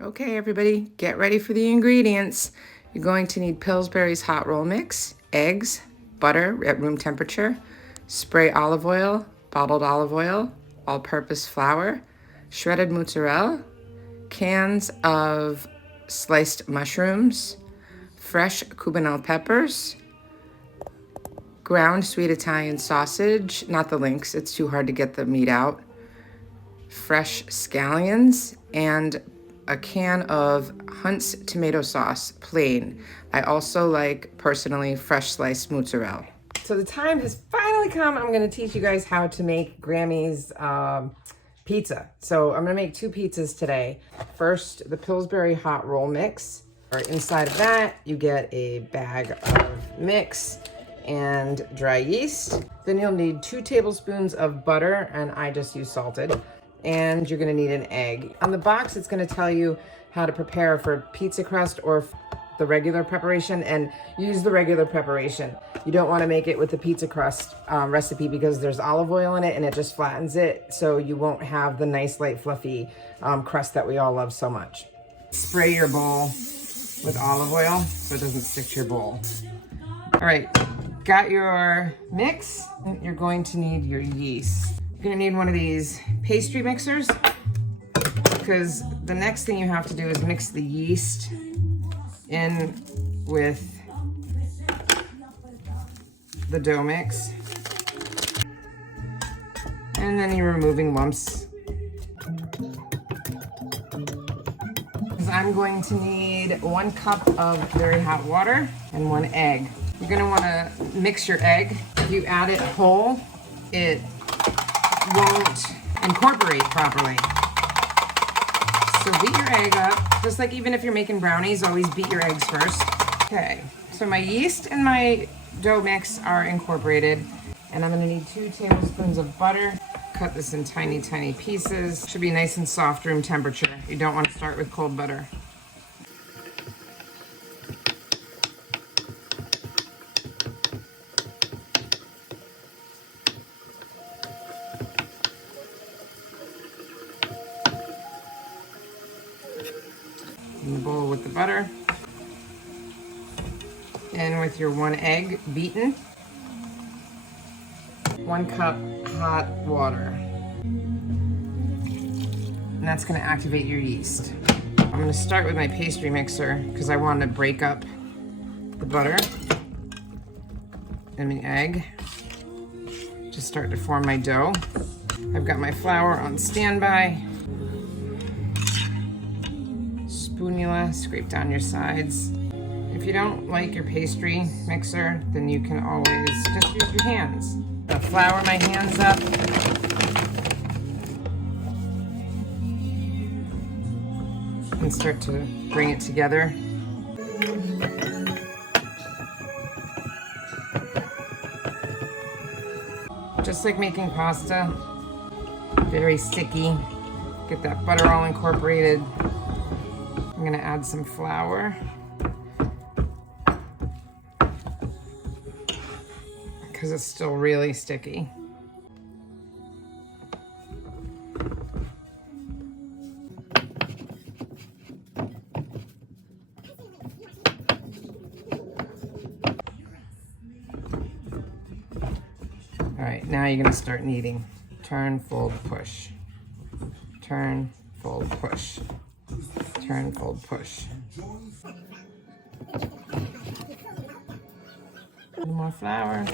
Okay, everybody, get ready for the ingredients. You're going to need Pillsbury's hot roll mix, eggs, butter at room temperature, spray olive oil, bottled olive oil, all-purpose flour, shredded mozzarella, cans of sliced mushrooms, fresh Cubanelle peppers, ground sweet Italian sausage, not the links, it's too hard to get the meat out, fresh scallions, and a can of Hunt's tomato sauce, plain. I also like, personally, fresh sliced mozzarella. So the time has finally come. I'm gonna teach you guys how to make Grammy's pizza. So I'm gonna make 2 pizzas today. First, the Pillsbury hot roll mix. Inside of that, you get a bag of mix and dry yeast. Then you'll need 2 tablespoons of butter, and I just use salted. And you're gonna need an egg. On the box, it's gonna tell you how to prepare for pizza crust or the regular preparation, and use the regular preparation. You don't wanna make it with the pizza crust recipe because there's olive oil in it and it just flattens it, so you won't have the nice, light, fluffy crust that we all love so much. Spray your bowl with olive oil so it doesn't stick to your bowl. All right, got your mix. You're going to need your yeast. You're gonna need one of these pastry mixers, because the next thing you have to do is mix the yeast in with the dough mix. And then you're removing lumps. I'm going to need 1 cup of very hot water and 1 egg. You're gonna wanna mix your egg. If you add it whole, it won't incorporate properly. So beat your egg up, just like even if you're making brownies, always beat your eggs first. Okay, so my yeast and my dough mix are incorporated, and I'm gonna need 2 tablespoons of butter. Cut this in tiny, tiny pieces. Should be nice and soft, room temperature. You don't want to start with cold butter. In the bowl with the butter. And with your 1 egg beaten. 1 cup hot water. And that's gonna activate your yeast. I'm gonna start with my pastry mixer because I want to break up the butter and the egg. Just start to form my dough. I've got my flour on standby. Spoonula, scrape down your sides. If you don't like your pastry mixer, then you can always just use your hands. I'll flour my hands up. And start to bring it together. Just like making pasta, very sticky. Get that butter all incorporated. I'm gonna add some flour. Because it's still really sticky. All right, now you're gonna start kneading. Turn, fold, push. Turn, fold, push. Turn, fold, push. A little more flour.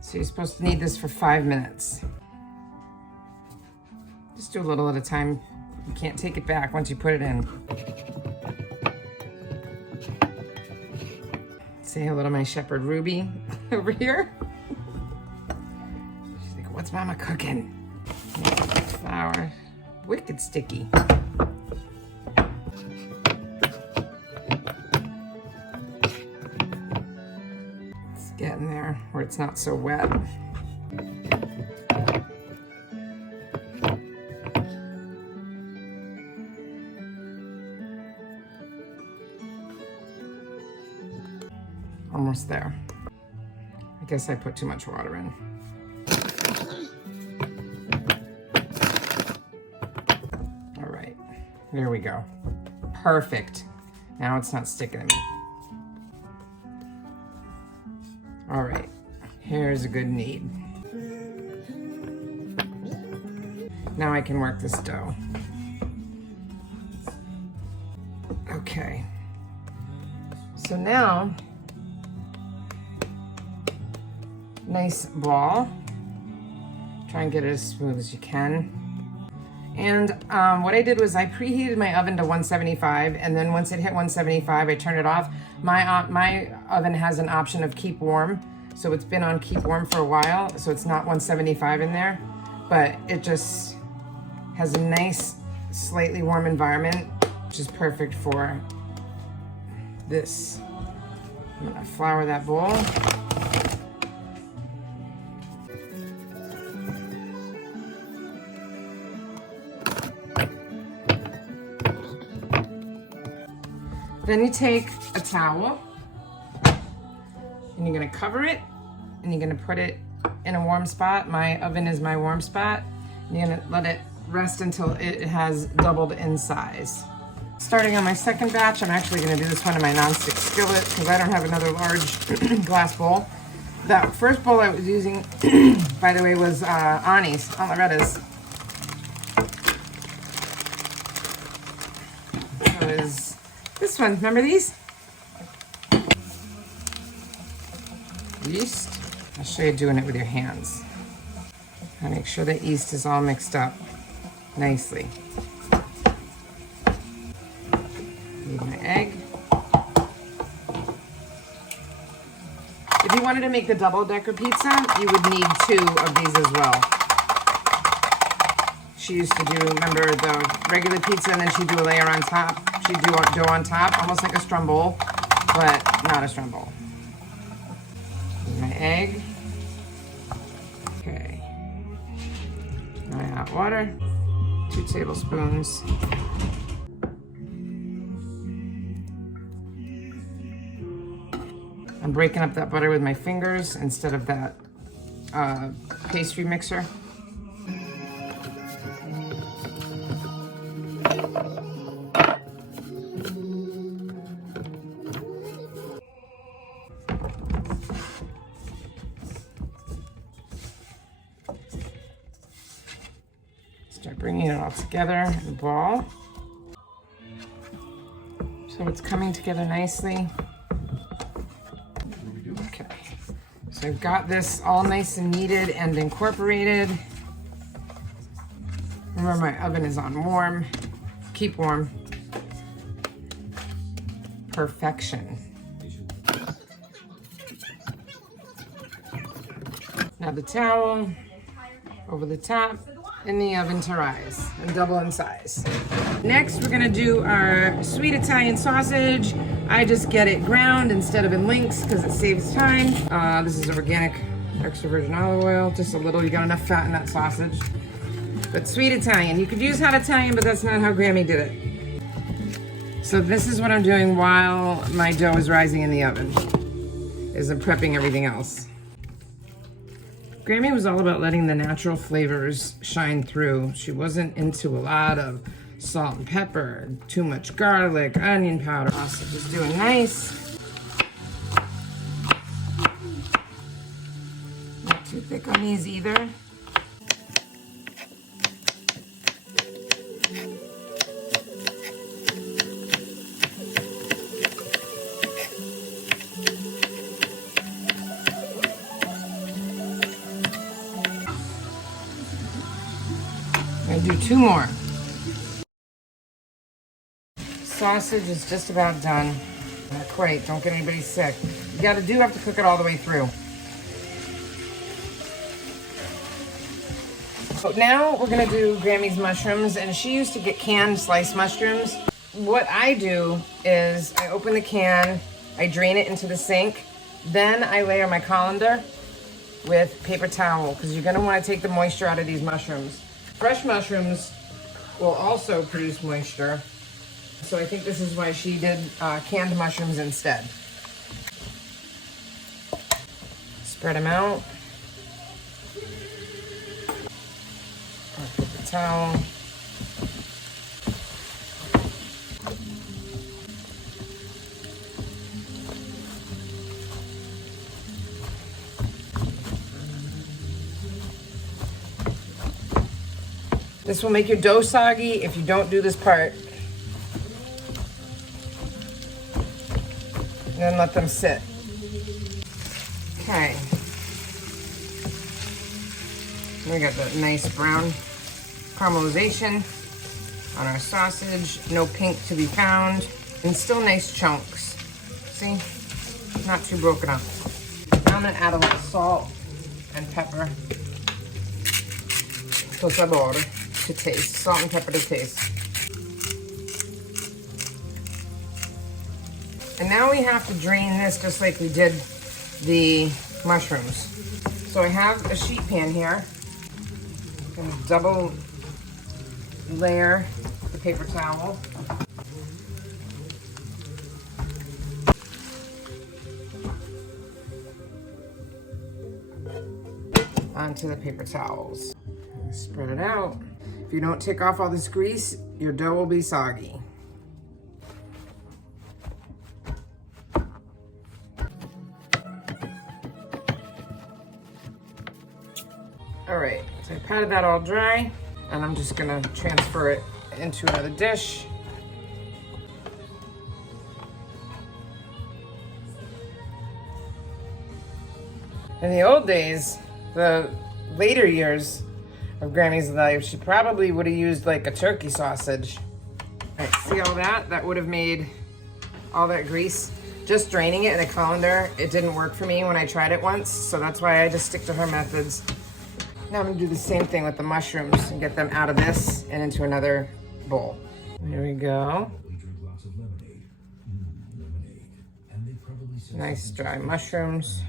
So you're supposed to knead this for 5 minutes. Just do a little at a time. You can't take it back once you put it in. Say hello to my shepherd Ruby over here. She's like, what's Mama cooking? Flour, wicked sticky. It's getting there. where it's not so wet. Almost there. I guess I put too much water in. All right, there we go. Perfect. Now it's not sticking to me. All right, here's a good knead. Now I can work this dough. Okay. So now, nice ball. Try and get it as smooth as you can. And what I did was I preheated my oven to 175, and then once it hit 175, I turned it off. My oven has an option of keep warm, so it's been on keep warm for a while, so it's not 175 in there, but it just has a nice, slightly warm environment, which is perfect for this. I'm gonna flour that bowl. Then you take a towel and you're gonna cover it and you're gonna put it in a warm spot. My oven is my warm spot. And you're gonna let it rest until it has doubled in size. Starting on my second batch, I'm actually gonna do this one in my nonstick skillet because I don't have another large glass bowl. That first bowl I was using, by the way, was Ani's, Aunt Loretta's. It was this one, remember these? Yeast. I'll show you doing it with your hands. And make sure the yeast is all mixed up nicely. Need my egg. If you wanted to make the double-decker pizza, you would need 2 of these as well. She used to do, remember, the regular pizza, and then she'd do a layer on top. She'd do dough on top, almost like a stromboli, but not a stromboli. My egg. Okay. My hot water. 2 tablespoons. I'm breaking up that butter with my fingers instead of that pastry mixer. Start bringing it all together in a ball. So it's coming together nicely. Okay, so I've got this all nice and kneaded and incorporated. Remember, my oven is on warm. Keep warm. Perfection. Now the towel over the top in the oven to rise and double in size. Next, we're gonna do our sweet Italian sausage. I just get it ground instead of in links because it saves time. This is organic extra virgin olive oil, just a little. You got enough fat in that sausage. But sweet Italian, you could use hot Italian, but that's not how Grammy did it. So this is what I'm doing while my dough is rising in the oven, is I'm prepping everything else. Grammy was all about letting the natural flavors shine through. She wasn't into a lot of salt and pepper, too much garlic, onion powder. Sausage is doing nice. Not too thick on these either. I'm gonna do 2 more. Sausage is just about done. Not quite, don't get anybody sick. You have to cook it all the way through. So now we're gonna do Grammy's mushrooms, and she used to get canned sliced mushrooms. What I do is I open the can, I drain it into the sink, then I layer my colander, with paper towel because you're gonna wanna take the moisture out of these mushrooms. Fresh mushrooms will also produce moisture. So I think this is why she did canned mushrooms instead. Spread them out. Paper towel. This will make your dough soggy if you don't do this part. And then let them sit. Okay. We got the nice brown caramelization on our sausage. No pink to be found. And still nice chunks. See? Not too broken up. Now I'm gonna add a little salt and pepper. To sabor. To taste. Salt and pepper to taste. And now we have to drain this just like we did the mushrooms. So I have a sheet pan here. I'm gonna double layer the paper towel. Onto the paper towels. Spread it out. If you don't take off all this grease, your dough will be soggy. All right, so I patted that all dry, and I'm just gonna transfer it into another dish. In the old days, the later years of Granny's life, she probably would have used like a turkey sausage. All right, see all that? That would have made all that grease. Just draining it in a colander, it didn't work for me when I tried it once, so that's why I just stick to her methods. Now I'm gonna do the same thing with the mushrooms and get them out of this and into another bowl. There we go. Nice dry mushrooms.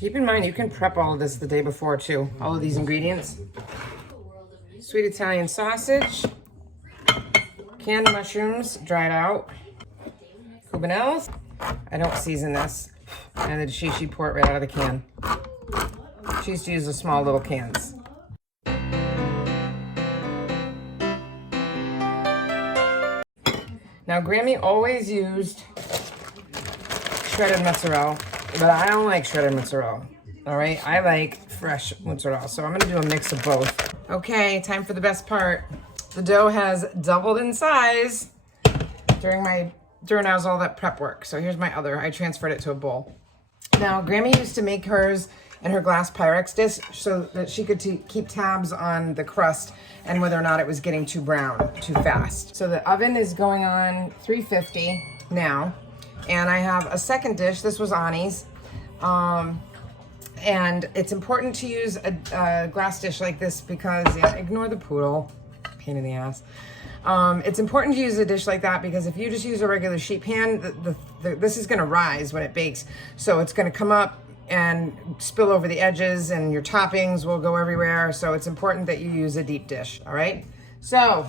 Keep in mind, you can prep all of this the day before too, all of these ingredients. Sweet Italian sausage, canned mushrooms, dried out, cubanelles. I don't season this. And then she pour it right out of the can. She used to use the small little cans. Now, Grammy always used shredded mozzarella, but I don't like shredded mozzarella. All right, I like fresh mozzarella, so I'm gonna do a mix of both. Okay, time for the best part. The dough has doubled in size during I was all that prep work. So here's my other, I transferred it to a bowl. Now, Grammy used to make hers in her glass Pyrex dish so that she could keep tabs on the crust and whether or not it was getting too brown, too fast. So the oven is going on 350 now. And I have a second dish, this was Ani's. And it's important to use a glass dish like this because, yeah, ignore the poodle, pain in the ass. It's important to use a dish like that because if you just use a regular sheet pan, this is gonna rise when it bakes. So it's gonna come up and spill over the edges and your toppings will go everywhere. So it's important that you use a deep dish, all right? So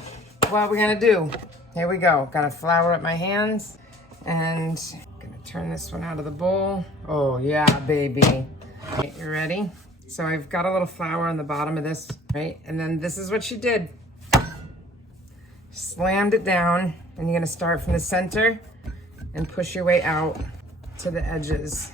what we're gonna do, here we go. Gonna flour up my hands and gonna turn this one out of the bowl. Oh yeah, baby. Okay, you ready? So I've got a little flour on the bottom of this, right? And then this is what she did. Slammed it down, and you're gonna start from the center and push your way out to the edges.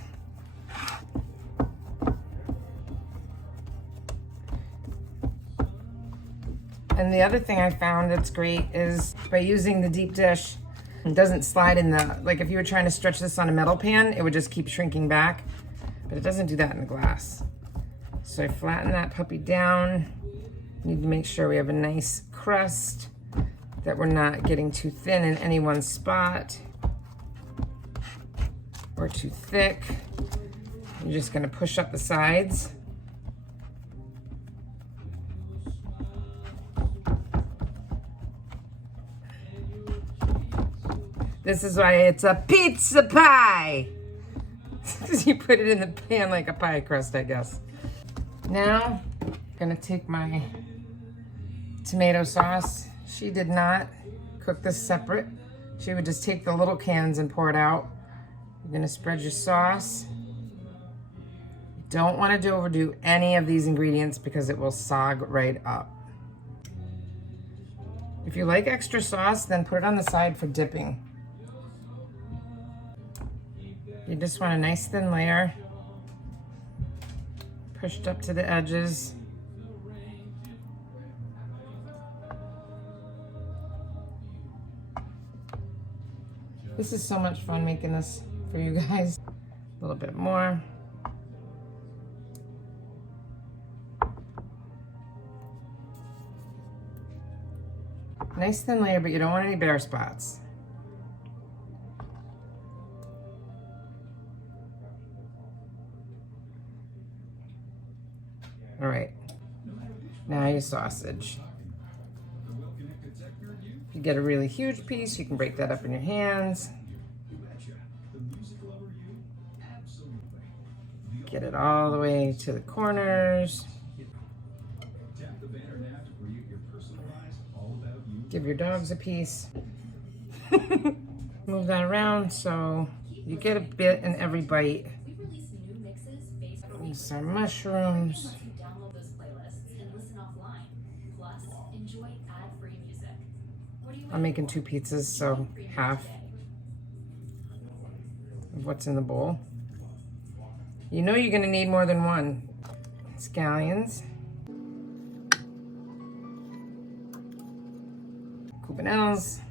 And the other thing I found that's great is by using the deep dish, it doesn't slide in the, like if you were trying to stretch this on a metal pan, it would just keep shrinking back, but it doesn't do that in the glass. So I flatten that puppy down. Need to make sure we have a nice crust, that we're not getting too thin in any one spot or too thick. You're just gonna push up the sides. This is why it's a pizza pie. Because you put it in the pan like a pie crust, I guess. Now, I'm gonna take my tomato sauce. She did not cook this separate. She would just take the little cans and pour it out. You're gonna spread your sauce. You don't want to overdo any of these ingredients because it will sog right up. If you like extra sauce, then put it on the side for dipping. You just want a nice thin layer, pushed up to the edges. This is so much fun making this for you guys. A little bit more. Nice thin layer, but you don't want any bare spots. All right, now your sausage. If you get a really huge piece, you can break that up in your hands. Get it all the way to the corners. Give your dogs a piece. Move that around so you get a bit in every bite. These are mushrooms. I'm making 2 pizzas, so half of what's in the bowl. You know you're gonna need more than one. Scallions. Cubanelles.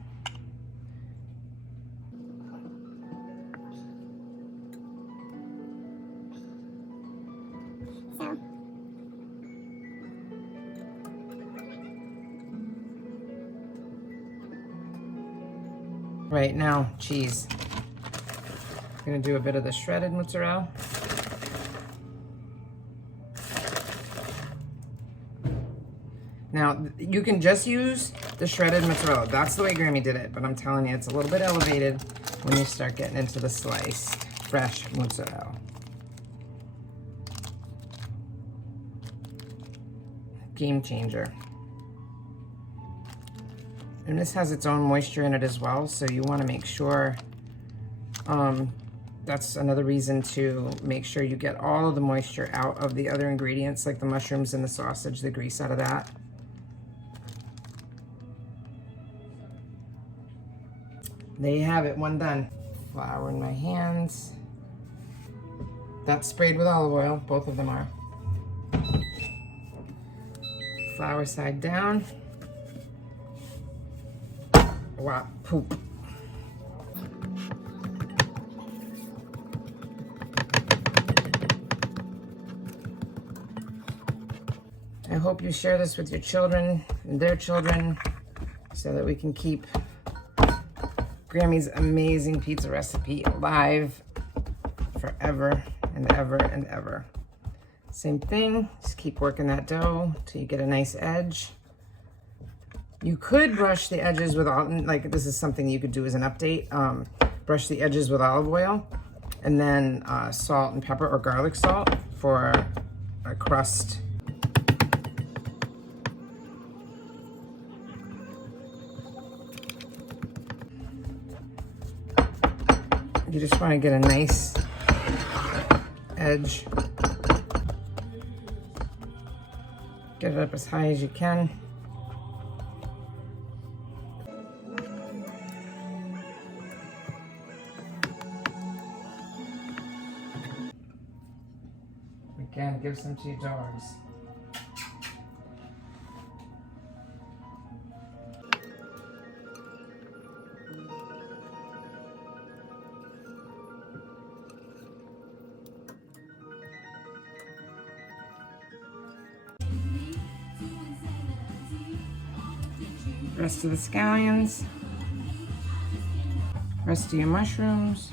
Right now, cheese. I'm gonna do a bit of the shredded mozzarella. Now, you can just use the shredded mozzarella. That's the way Grammy did it, but I'm telling you, it's a little bit elevated when you start getting into the sliced, fresh mozzarella. Game changer. And this has its own moisture in it as well, so you want to make sure, that's another reason to make sure you get all of the moisture out of the other ingredients, like the mushrooms and the sausage, the grease out of that. There you have it, one done. Flour in my hands. That's sprayed with olive oil, both of them are. Flour side down. Wow, poop. I hope you share this with your children and their children so that we can keep Grammy's amazing pizza recipe alive forever and ever and ever. Same thing, just keep working that dough till you get a nice edge. You could brush the edges with, like this is something you could do as an update, brush the edges with olive oil and then salt and pepper or garlic salt for a crust. You just want to get a nice edge. Get it up as high as you can. Again, give some to your dogs. Rest of the scallions. Rest of your mushrooms.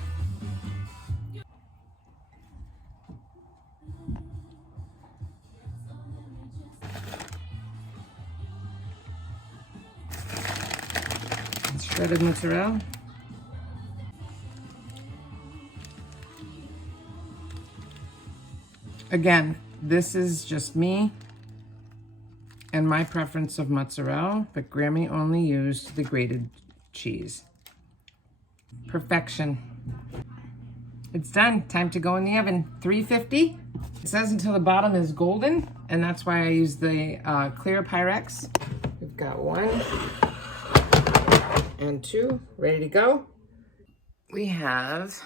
Shredded mozzarella. Again, this is just me and my preference of mozzarella, but Grammy only used the grated cheese. Perfection. It's done. Time to go in the oven. 350. It says until the bottom is golden, and that's why I use the clear Pyrex. We've got 1 and 2 ready to go. We have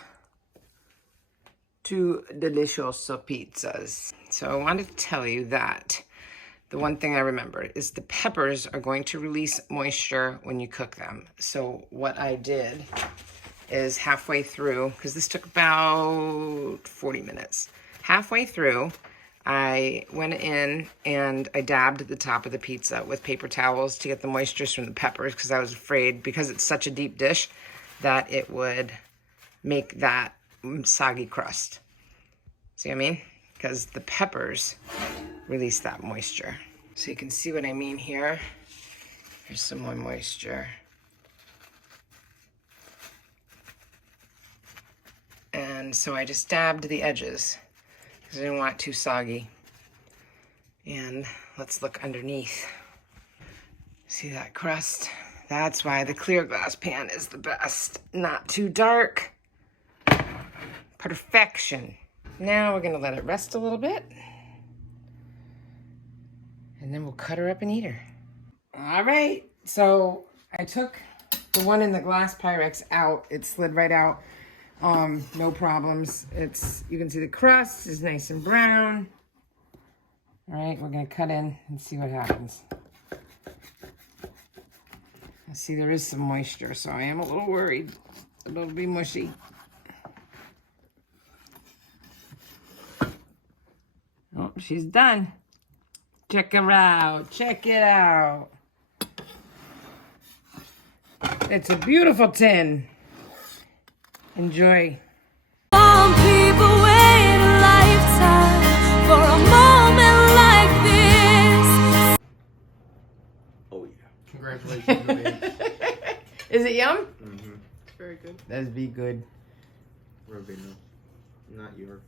2 delicious pizzas. So I wanted to tell you that the one thing I remember is the peppers are going to release moisture when you cook them. So what I did is halfway through, because this took about 40 minutes. Halfway through, I went in and I dabbed the top of the pizza with paper towels to get the moistures from the peppers, because I was afraid, because it's such a deep dish, that it would make that soggy crust. See what I mean? Because the peppers release that moisture. So you can see what I mean here. Here's some more moisture. And so I just dabbed the edges because I didn't want it too soggy. And let's look underneath. See that crust? That's why the clear glass pan is the best. Not too dark. Perfection. Now we're gonna let it rest a little bit. And then we'll cut her up and eat her. All right, so I took the one in the glass Pyrex out. It slid right out. No problems. You can see the crust is nice and brown. All right, we're gonna cut in and see what happens. I see there is some moisture, so I am a little worried it'll be mushy. Oh, she's done. Check her out. Check it out. It's a beautiful tin. Enjoy. Some people wait a lifetime for a moment like this. Oh yeah. Congratulations, babe. Is it yum? Mm-hmm. It's very good. That's be good. Robino. Not your.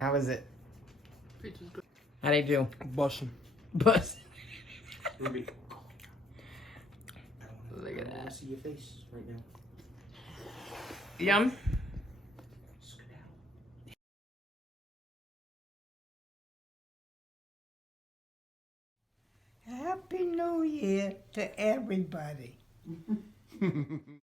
How was it? Pizza's good. How'd I do? Bussin'. Buzz. Ruby. Look at I want that. to see your face right now. Yum? Happy New Year to everybody.